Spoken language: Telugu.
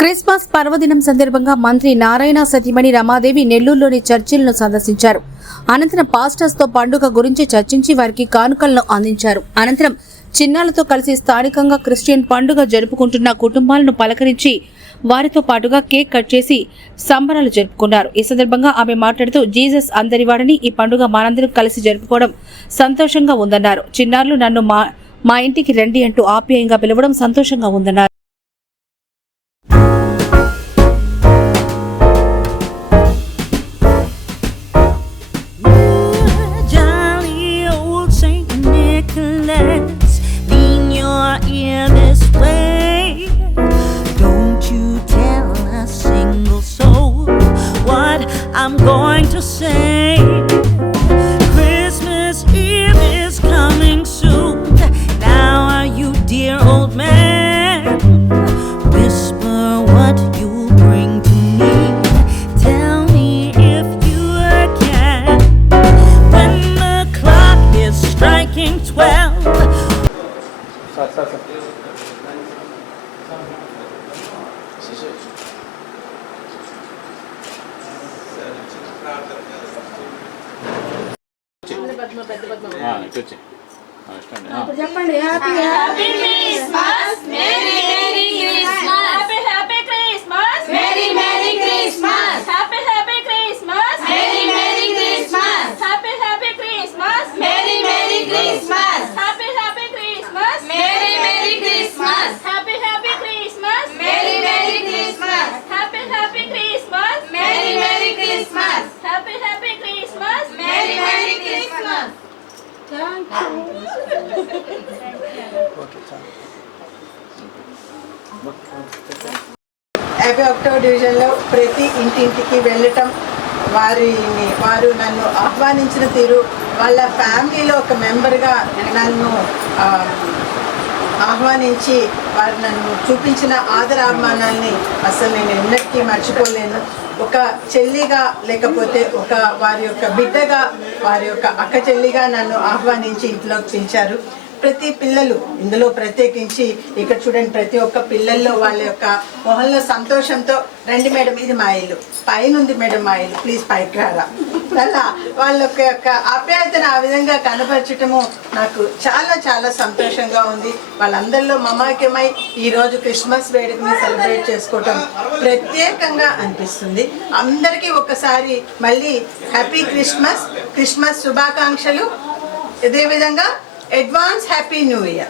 క్రిస్మస్ పర్వదినం సందర్భంగా మంత్రి నారాయణ సతీమణి రమాదేవి నెల్లూరులోని చర్చిలను సందర్శించారు. అనంతరం పాస్టర్స్ తో పండుగ గురించి చర్చించి వారికి కానుకలను అందించారు. అనంతరం చిన్నాలతో కలిసి స్థానికంగా క్రిస్టియన్ పండుగ జరుపుకుంటున్న కుటుంబాలను పలకరించి వారితో పాటుగా కేక్ కట్ చేసి సంబరాలు జరుపుకున్నారు. ఈ సందర్భంగా ఆమె మాట్లాడుతూ జీసస్ అందరివాడని, ఈ పండుగ మనందరం కలిసి జరుపుకోవడం సంతోషంగా ఉందన్నారు. చిన్నారులు నన్ను మా ఇంటికి రండి అంటూ ఆప్యాయంగా పిలవడం సంతోషంగా ఉందన్నారు. I'm going to say Christmas Eve is coming soon. Now are you dear old man? Whisper what you bring to me. Tell me if you can. When the clock is striking 12. చెప్పండి happy Christmas merry merry Christmas happy Christmas merry merry Christmas happy Christmas merry merry Christmas happy Christmas merry merry Christmas happy Christmas merry merry Christmas happy Christmas merry merry Christmas happy Christmas merry merry Christmas happy Christmas merry merry Christmas. యాభై ఒకటవ డివిజన్లో ప్రతి ఇంటింటికి వెళ్ళటం, వారు నన్ను ఆహ్వానించిన తీరు, వాళ్ళ ఫ్యామిలీలో ఒక మెంబర్గా నన్ను ఆహ్వానించి వారు నన్ను చూపించిన ఆదరాభిమానాల్ని అసలు నేను ఎన్నటికీ మర్చిపోలేను. ఒక చెల్లిగా లేకపోతే ఒక వారి యొక్క బిడ్డగా, వారి యొక్క అక్క చెల్లిగా నన్ను ఆహ్వానించి ఇంట్లోకి పిలిచారు. ప్రతి పిల్లలు ఇందులో ప్రత్యేకించి ఇక్కడ చూడండి, ప్రతి ఒక్క పిల్లల్లో వాళ్ళ యొక్క మొహంలో సంతోషంతో రండి మేడం ఇది మా ఇల్లు, పైన ఉంది మేడం మా ఇల్లు, ప్లీజ్ పైకి రారా, అలా వాళ్ళ యొక్క ఆప్యాయతను ఆ విధంగా కనపరచటము నాకు చాలా చాలా సంతోషంగా ఉంది. వాళ్ళందరిలో మమాక్యమై ఈరోజు క్రిస్మస్ వేడుకని సెలబ్రేట్ చేసుకోవటం ప్రత్యేకంగా అనిపిస్తుంది. అందరికీ ఒకసారి మళ్ళీ హ్యాపీ క్రిస్మస్ శుభాకాంక్షలు. ఇదే విధంగా అడ్వాన్స్ హ్యాపీ న్యూ ఇయర్.